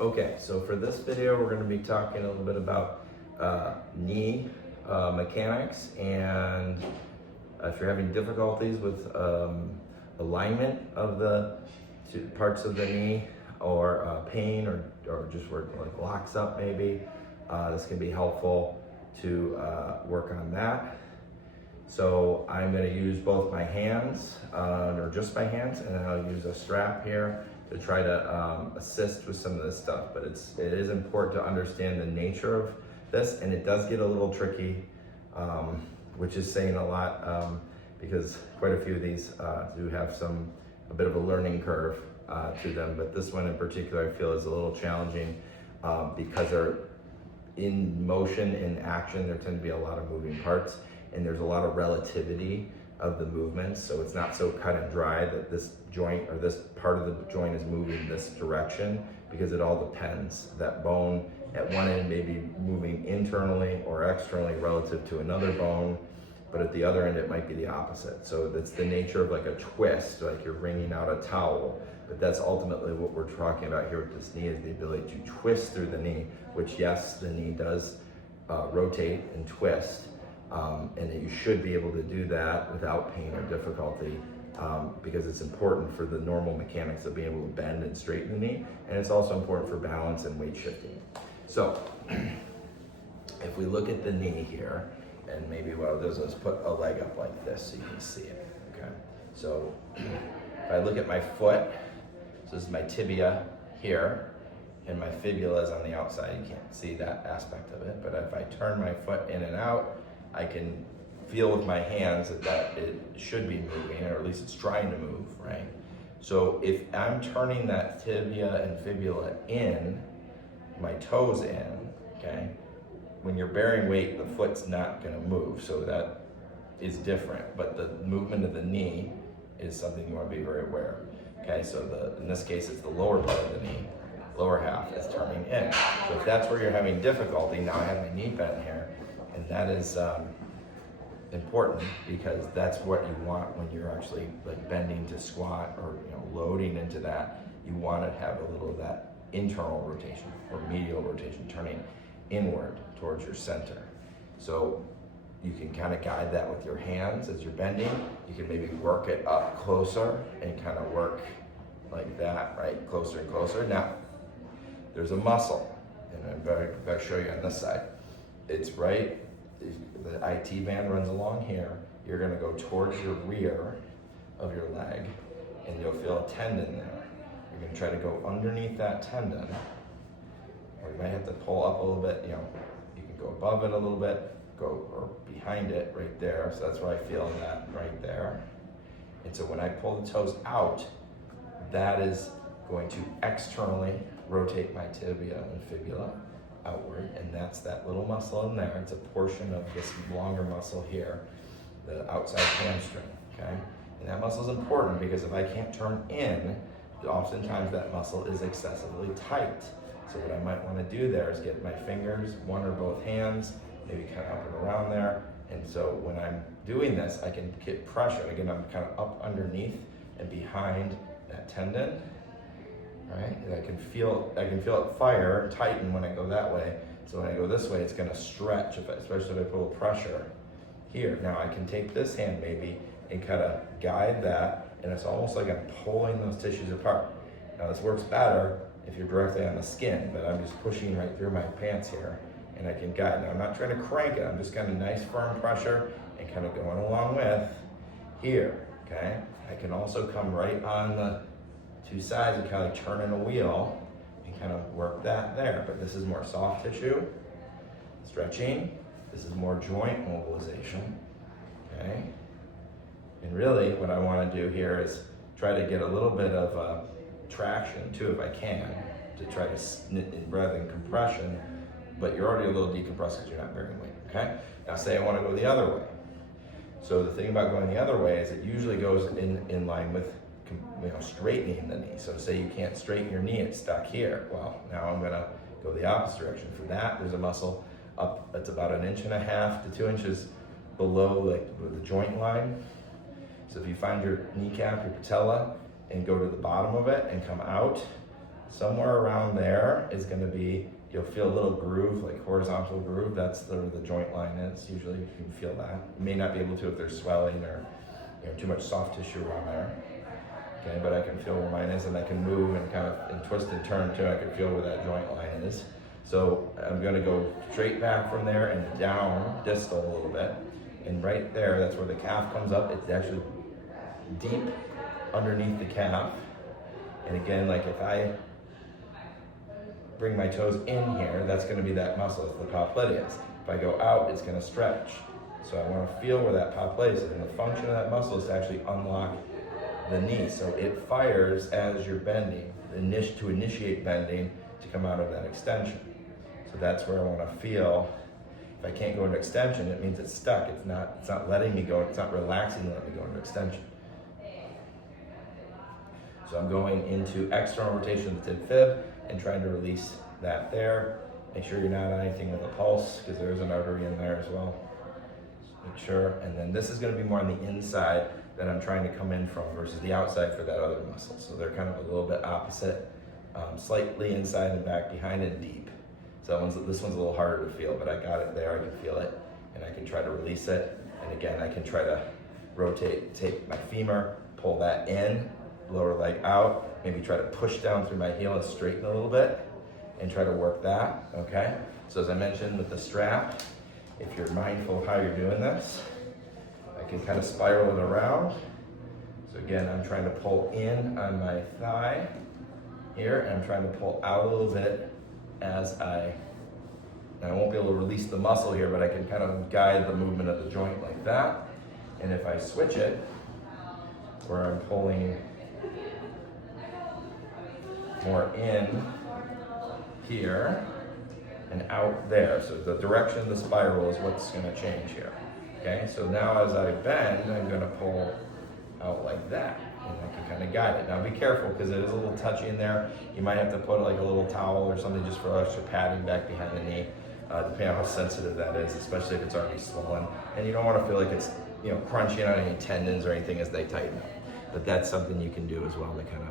Okay, so for this video, we're going to be talking a little bit about knee mechanics, and if you're having difficulties with alignment of the two parts of the knee, or pain, or just where it like locks up maybe, this can be helpful to work on that. So I'm going to use both my hands, or just my hands, and then I'll use a strap here to try to assist with some of this stuff. But it is important to understand the nature of this, and it does get a little tricky, which is saying a lot, because quite a few of these do have a bit of a learning curve to them. But this one in particular I feel is a little challenging because they're in motion, in action. There tend to be a lot of moving parts, and there's a lot of relativity of the movements, so it's not so cut and dry that this joint or this part of the joint is moving this direction, because it all depends. That bone at one end may be moving internally or externally relative to another bone, but at the other end it might be the opposite. So that's the nature of like a twist, like you're wringing out a towel. But that's ultimately what we're talking about here with this knee, is the ability to twist through the knee, which yes, the knee does rotate and twist, and that you should be able to do that without pain or difficulty, because it's important for the normal mechanics of being able to bend and straighten the knee, and it's also important for balance and weight shifting. So if we look at the knee here, and maybe what I'll do is put a leg up like this so you can see it, okay? So if I look at my foot, so this is my tibia here, and my fibula is on the outside. You can't see that aspect of it, but if I turn my foot in and out, I can feel with my hands that it should be moving, or at least it's trying to move, right? So if I'm turning that tibia and fibula in, my toes in, okay? When you're bearing weight, the foot's not gonna move, so that is different, but the movement of the knee is something you wanna be very aware of. Okay, so in this case, it's the lower part of the knee, lower half is turning in. So if that's where you're having difficulty, now I have my knee bent here, and that is important, because that's what you want when you're actually like bending to squat, or loading into that. You want to have a little of that internal rotation or medial rotation, turning inward towards your center. So you can kind of guide that with your hands as you're bending. You can maybe work it up closer and kind of work like that, right? Closer and closer. Now, there's a muscle, and I'm going to show you on this side. It's right, the IT band runs along here. You're going to go towards your rear of your leg, and you'll feel a tendon there. You're going to try to go underneath that tendon, or you might have to pull up a little bit. You can go above it a little bit, or behind it right there. So that's where I feel that right there. And so when I pull the toes out, that is going to externally rotate my tibia and fibula outward, and that's that little muscle in there. It's a portion of this longer muscle here, the outside hamstring, okay? And that muscle is important, because if I can't turn in, oftentimes that muscle is excessively tight. So what I might want to do there is get my fingers, one or both hands, maybe kind of up and around there. And so when I'm doing this, I can get pressure. Again, I'm kind of up underneath and behind that tendon, right? And I can feel it fire, tighten when I go that way. So when I go this way, it's going to stretch, especially if I put a little pressure here. Now I can take this hand maybe and kind of guide that, and it's almost like I'm pulling those tissues apart. Now this works better if you're directly on the skin, but I'm just pushing right through my pants here, and I can guide. Now I'm not trying to crank it, I'm just kind of nice firm pressure and kind of going along with here, okay? I can also come right on the two sides and kind of like turn in a wheel and kind of work that there, but this is more soft tissue, stretching. This is more joint mobilization, okay? And really what I want to do here is try to get a little bit of traction too, if I can, to try to snip rather than compression, but you're already a little decompressed because you're not bearing weight, okay? Now say I want to go the other way. So the thing about going the other way is it usually goes in line with straightening the knee. So say you can't straighten your knee, it's stuck here. Well, now I'm going to go the opposite direction. For that, there's a muscle up, it's about 1.5 to 2 inches below the joint line. So if you find your kneecap, your patella, and go to the bottom of it and come out, Somewhere around there is going to be, you'll feel a little groove, like horizontal groove. That's where the joint line is. Usually you can feel that. You may not be able to if there's swelling or too much soft tissue around there. Okay, but I can feel where mine is, and I can move and kind of and twist and turn too. I can feel where that joint line is. So I'm going to go straight back from there and down distal a little bit. And right there, that's where the calf comes up. It's actually deep underneath the calf. And again, like if I bring my toes in here, that's going to be that muscle, it's the popliteus. If I go out, it's going to stretch. So I want to feel where that popliteus is, and the function of that muscle is to actually unlock the knee. So it fires as you're bending, to initiate bending to come out of that extension. So that's where I want to feel. If I can't go into extension, it means it's stuck. It's not letting me go. It's not relaxing to let me go into extension. So I'm going into external rotation of the tib fib and trying to release that there. Make sure you're not on anything with a pulse, because there is an artery in there as well. Just make sure. And then this is going to be more on the inside that I'm trying to come in from versus the outside for that other muscle. So they're kind of a little bit opposite, slightly inside and back, behind and deep. So this one's a little harder to feel, but I got it there. I can feel it, and I can try to release it. And again, I can try to rotate, take my femur, pull that in, lower leg out, maybe try to push down through my heel and straighten a little bit and try to work that, okay? So as I mentioned with the strap, if you're mindful of how you're doing this, I can kind of spiral it around. So again, I'm trying to pull in on my thigh here, and I'm trying to pull out a little bit as I won't be able to release the muscle here, but I can kind of guide the movement of the joint like that. And if I switch it, where I'm pulling more in here and out there. So the direction of the spiral is what's going to change here. Okay, so now as I bend, I'm going to pull out like that, and I can kind of guide it. Now be careful, because it is a little touchy in there. You might have to put like a little towel or something just for extra padding back behind the knee, depending on how sensitive that is, especially if it's already swollen. And you don't want to feel like it's crunching on any tendons or anything as they tighten up. But that's something you can do as well to kind of